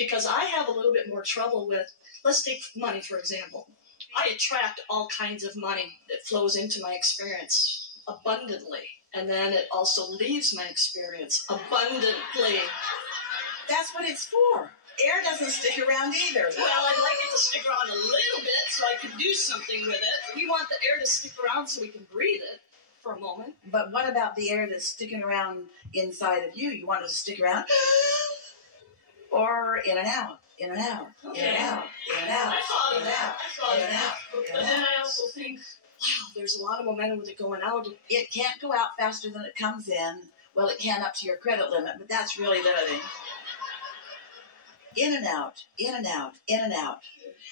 Because I have a little bit more trouble with, let's take money, for example. I attract all kinds of money that flows into my experience abundantly. And then it also leaves my experience abundantly. That's what it's for. Air doesn't stick around either. Well, I'd like it to stick around a little bit so I can do something with it. We want the air to stick around so we can breathe it for a moment. But what about the air that's sticking around inside of you? You want it to stick around? Or in and out, in and out, Okay. in and out, in and out, I thought of in and that. out, I thought in of and that. out. But then I also think, wow, there's a lot of momentum with it going out. It can't go out faster than it comes in. Well, it can up to your credit limit, but that's really limiting. In and out, in and out, in and out.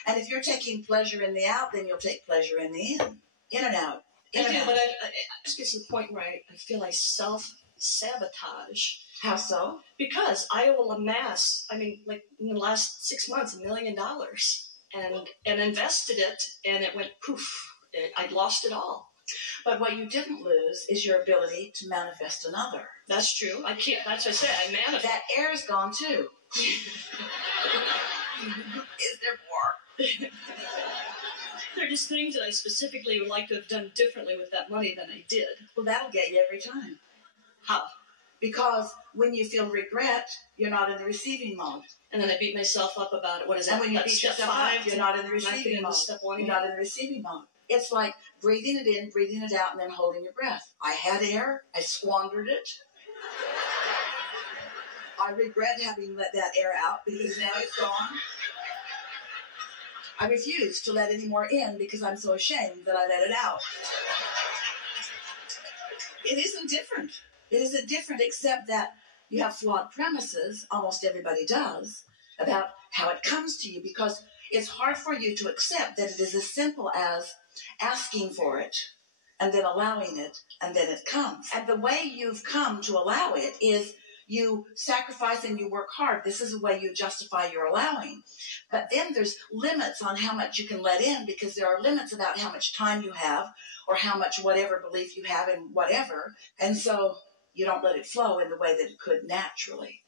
And if you're taking pleasure in the out, then you'll take pleasure in the in. In and out, in and out. But I just get to the point where I feel I self-sabotage. How so? Because I will amass, like in the last 6 months, $1 million and invested it, and it went poof. I lost it all. But what you didn't lose is your ability to manifest another. That's true. I can't. That's what I said. I manifest. That air is gone too. Is there more? They're just things that I specifically would like to have done differently with that money than I did. Well, that'll get you every time. How? Because when you feel regret, you're not in the receiving mode. And then I beat myself up about it. What is that? And when you beat yourself up, you're not in the receiving mode. You're not in the receiving mode. It's like breathing it in, breathing it out, and then holding your breath. I had air. I squandered it. I regret having let that air out because now it's gone. I refuse to let any more in because I'm so ashamed that I let it out. It isn't different. It isn't different except that you have flawed premises, almost everybody does, about how it comes to you because it's hard for you to accept that it is as simple as asking for it and then allowing it and then it comes. And the way you've come to allow it is you sacrifice and you work hard. This is the way you justify your allowing. But then there's limits on how much you can let in because there are limits about how much time you have or how much whatever belief you have in whatever. And so you don't let it flow in the way that it could naturally.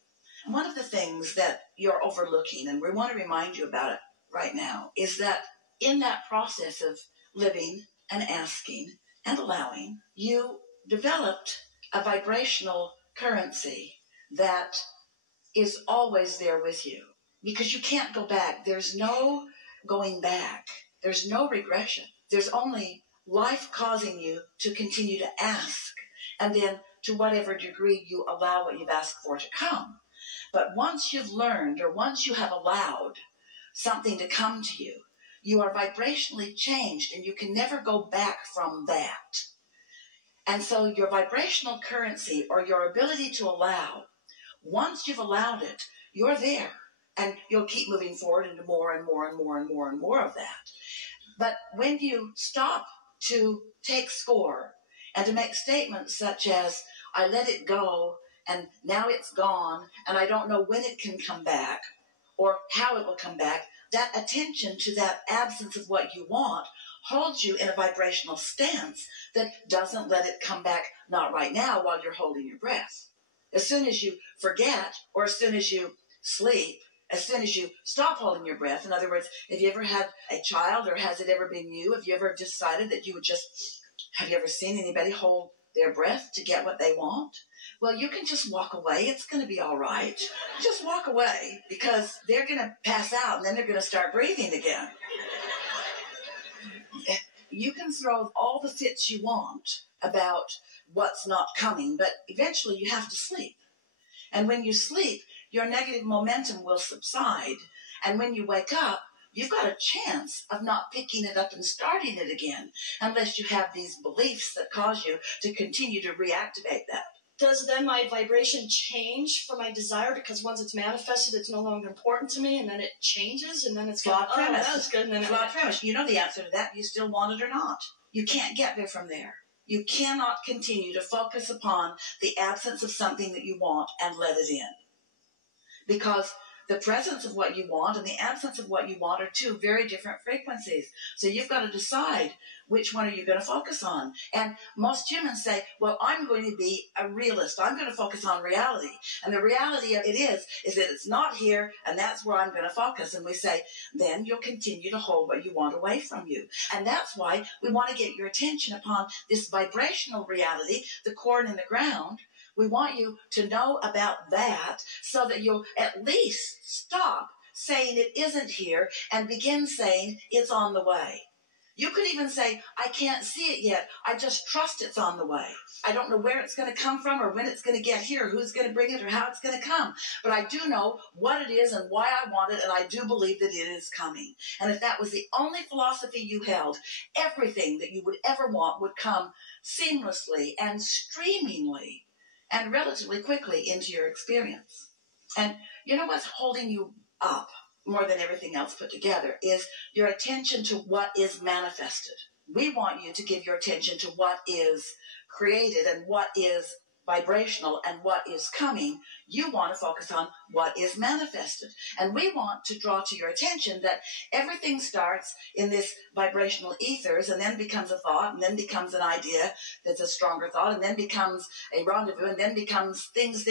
One of the things that you're overlooking, and we want to remind you about it right now, is that in that process of living and asking and allowing, you developed a vibrational currency that is always there with you because you can't go back. There's no going back. There's no regression. There's only life causing you to continue to ask and then to whatever degree you allow what you've asked for to come. But once you've learned or once you have allowed something to come to you, you are vibrationally changed and you can never go back from that. And so your vibrational currency or your ability to allow, once you've allowed it, you're there and you'll keep moving forward into more and more and more and more and more of that. But when you stop to take score and to make statements such as, I let it go and now it's gone and I don't know when it can come back or how it will come back, that attention to that absence of what you want holds you in a vibrational stance that doesn't let it come back, not right now while you're holding your breath. As soon as you forget or as soon as you sleep, as soon as you stop holding your breath, in other words, have you ever had a child or has it ever been you? Have you ever decided that you would just, have you ever seen anybody hold their breath to get what they want? Well, you can just walk away. It's going to be all right. Just walk away because they're going to pass out and then they're going to start breathing again. You can throw all the fits you want about what's not coming, but eventually you have to sleep. And when you sleep, your negative momentum will subside. And when you wake up, you've got a chance of not picking it up and starting it again unless you have these beliefs that cause you to continue to reactivate that. Does then my vibration change for my desire because once it's manifested, it's no longer important to me, and then it changes, and then it's flawed premise. Oh, that's good. And then flawed premise. You know the answer to that. You still want it or not. You can't get there from there. You cannot continue to focus upon the absence of something that you want and let it in. Because the presence of what you want and the absence of what you want are two very different frequencies. So you've got to decide which one are you going to focus on. And most humans say, well, I'm going to be a realist. I'm going to focus on reality. And the reality of it is that it's not here, and that's where I'm going to focus. And we say, then you'll continue to hold what you want away from you. And that's why we want to get your attention upon this vibrational reality, the core and the ground. We want you to know about that so that you'll at least stop saying it isn't here and begin saying it's on the way. You could even say, I can't see it yet. I just trust it's on the way. I don't know where it's going to come from or when it's going to get here, who's going to bring it or how it's going to come. But I do know what it is and why I want it, and I do believe that it is coming. And if that was the only philosophy you held, everything that you would ever want would come seamlessly and streamingly and relatively quickly into your experience. And you know what's holding you up more than everything else put together is your attention to what is manifested. We want you to give your attention to what is created and what is vibrational and what is coming. You want to focus on what is manifested. And we want to draw to your attention that everything starts in this vibrational ethers and then becomes a thought and then becomes an idea that's a stronger thought and then becomes a rendezvous and then becomes things.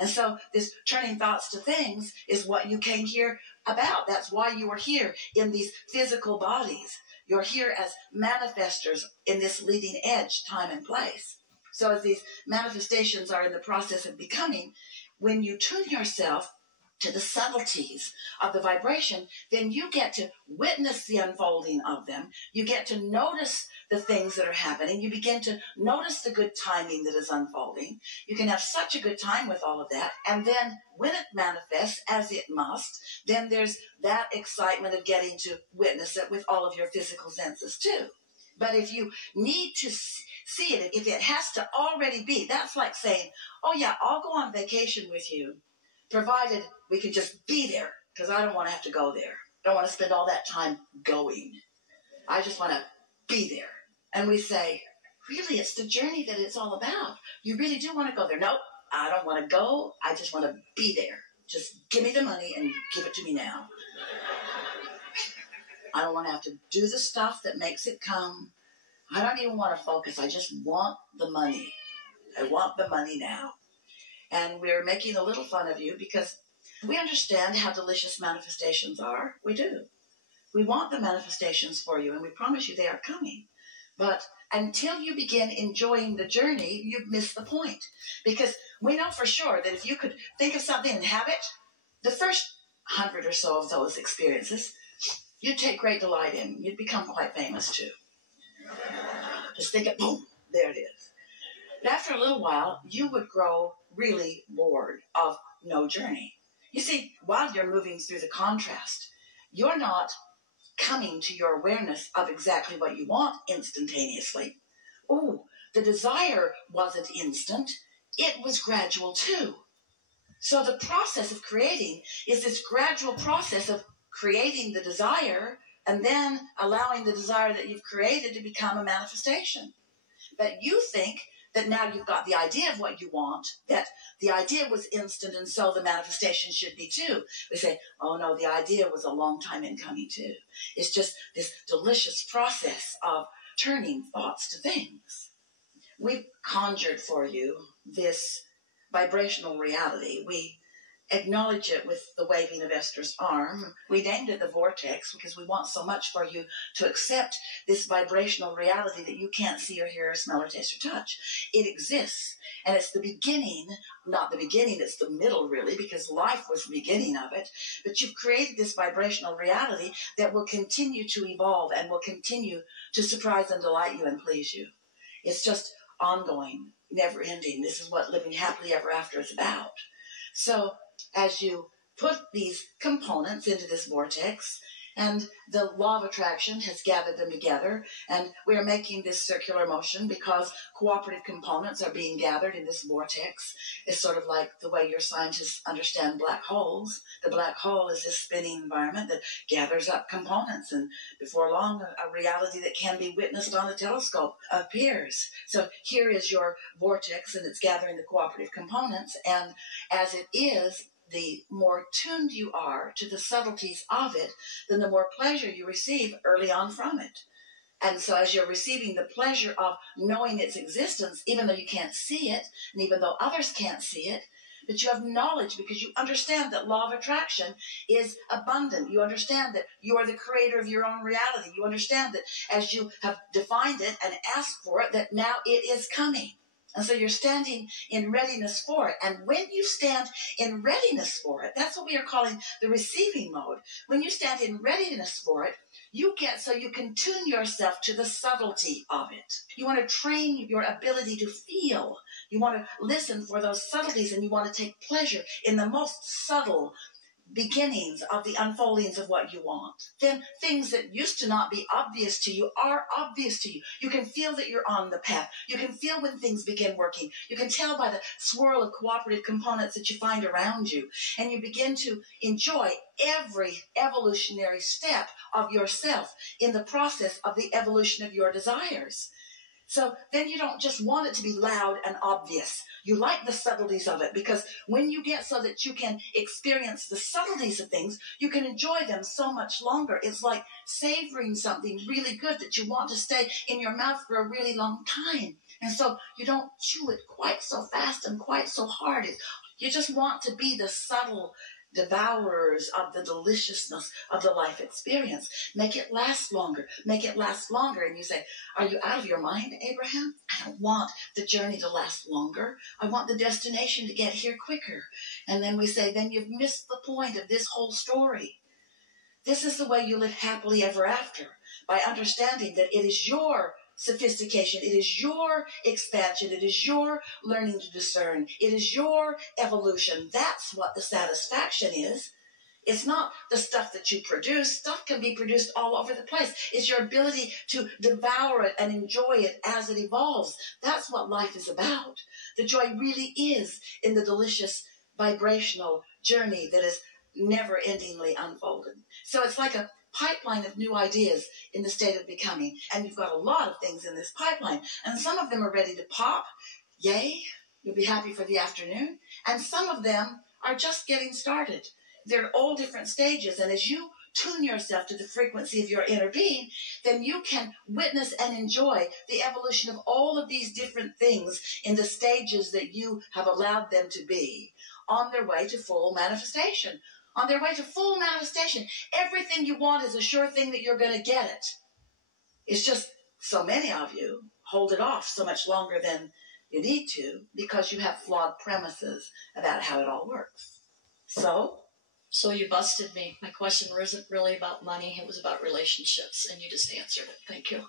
And so this turning thoughts to things is what you came here about. That's why you are here in these physical bodies. You're here as manifestors in this leading edge, time and place. So as these manifestations are in the process of becoming, when you tune yourself to the subtleties of the vibration, then you get to witness the unfolding of them. You get to notice the things that are happening. You begin to notice the good timing that is unfolding. You can have such a good time with all of that. And then when it manifests, as it must, then there's that excitement of getting to witness it with all of your physical senses too. But if you need to see it, if it has to already be, that's like saying, oh yeah, I'll go on vacation with you, provided we can just be there, because I don't want to have to go there. I don't want to spend all that time going. I just want to be there. And we say, really, it's the journey that it's all about. You really do want to go there. Nope, I don't want to go. I just want to be there. Just give me the money and give it to me now. I don't want to have to do the stuff that makes it come. I don't even want to focus. I just want the money. I want the money now. And we're making a little fun of you because we understand how delicious manifestations are. We do. We want the manifestations for you, and we promise you they are coming. But until you begin enjoying the journey, you've missed the point. Because we know for sure that if you could think of something and have it, the first 100 or so of those experiences, you'd take great delight in. You'd become quite famous too. Just think it, boom, there it is. But after a little while, you would grow really bored of no journey. You see, while you're moving through the contrast, you're not coming to your awareness of exactly what you want instantaneously. Oh, the desire wasn't instant. It was gradual too. So the process of creating is this gradual process of creating the desire and then allowing the desire that you've created to become a manifestation. But you think that now you've got the idea of what you want, that the idea was instant and so the manifestation should be too. We say, oh no, the idea was a long time in coming too. It's just this delicious process of turning thoughts to things. We've conjured for you this vibrational reality. We acknowledge it with the waving of Esther's arm. We named it the vortex because we want so much for you to accept this vibrational reality that you can't see or hear or smell or taste or touch. It exists, and it's the beginning, not the beginning, it's the middle really, because life was the beginning of it. But you've created this vibrational reality that will continue to evolve and will continue to surprise and delight you and please you. It's just ongoing, never ending. This is what living happily ever after is about. So as you put these components into this vortex, and the law of attraction has gathered them together, and we are making this circular motion because cooperative components are being gathered in this vortex. It's sort of like the way your scientists understand black holes. The black hole is this spinning environment that gathers up components, and before long, a reality that can be witnessed on a telescope appears. So here is your vortex, and it's gathering the cooperative components, and as it is, the more tuned you are to the subtleties of it, then the more pleasure you receive early on from it. And so as you're receiving the pleasure of knowing its existence, even though you can't see it, and even though others can't see it, but you have knowledge because you understand that law of attraction is abundant. You understand that you are the creator of your own reality. You understand that as you have defined it and asked for it, that now it is coming. And so you're standing in readiness for it. And when you stand in readiness for it, that's what we are calling the receiving mode. When you stand in readiness for it, you get so you can tune yourself to the subtlety of it. You want to train your ability to feel. You want to listen for those subtleties, and you want to take pleasure in the most subtle beginnings of the unfoldings of what you want. Then things that used to not be obvious to you are obvious to you. You can feel that you're on the path. You can feel when things begin working. You can tell by the swirl of cooperative components that you find around you. And you begin to enjoy every evolutionary step of yourself in the process of the evolution of your desires. So then you don't just want it to be loud and obvious. You like the subtleties of it, because when you get so that you can experience the subtleties of things, you can enjoy them so much longer. It's like savoring something really good that you want to stay in your mouth for a really long time. And so you don't chew it quite so fast and quite so hard. You just want to be the subtle devourers of the deliciousness of the life experience. Make it last longer. Make it last longer. And you say, are you out of your mind, Abraham? I don't want the journey to last longer. I want the destination to get here quicker. And then we say, then you've missed the point of this whole story. This is the way you live happily ever after, by understanding that it is your sophistication, it is your expansion, it is your learning to discern, it is your evolution. That's what the satisfaction is. It's not the stuff that you produce. Stuff can be produced all over the place. It's your ability to devour it and enjoy it as it evolves. That's what life is about. The joy really is in the delicious vibrational journey that is never-endingly unfolded. So it's like a pipeline of new ideas in the state of becoming. And you've got a lot of things in this pipeline. And some of them are ready to pop. Yay, you'll be happy for the afternoon. And some of them are just getting started. They're at all different stages. And as you tune yourself to the frequency of your inner being, then you can witness and enjoy the evolution of all of these different things in the stages that you have allowed them to be on their way to full manifestation. On their way to full manifestation. Everything you want is a sure thing that you're going to get it. It's just so many of you hold it off so much longer than you need to because you have flawed premises about how it all works. So you busted me. My question wasn't really about money. It was about relationships, and you just answered it. Thank you.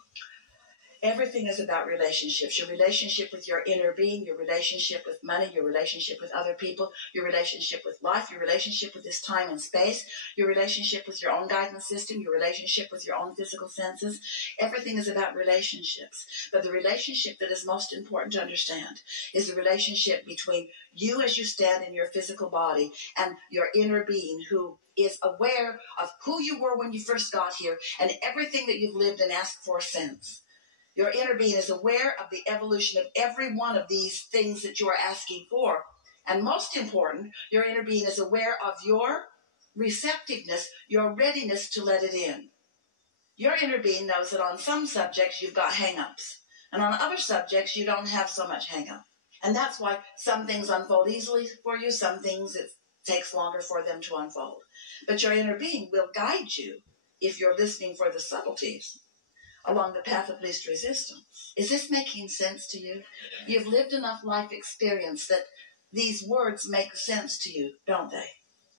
Everything is about relationships. Your relationship with your inner being, your relationship with money, your relationship with other people, your relationship with life, your relationship with this time and space, your relationship with your own guidance system, your relationship with your own physical senses. Everything is about relationships. But the relationship that is most important to understand is the relationship between you as you stand in your physical body and your inner being, who is aware of who you were when you first got here and everything that you've lived and asked for since. Your inner being is aware of the evolution of every one of these things that you are asking for. And most important, your inner being is aware of your receptiveness, your readiness to let it in. Your inner being knows that on some subjects you've got hang-ups. And on other subjects you don't have so much hang-up. And that's why some things unfold easily for you, some things it takes longer for them to unfold. But your inner being will guide you if you're listening for the subtleties along the path of least resistance. Is this making sense to you? You've lived enough life experience that these words make sense to you, don't they?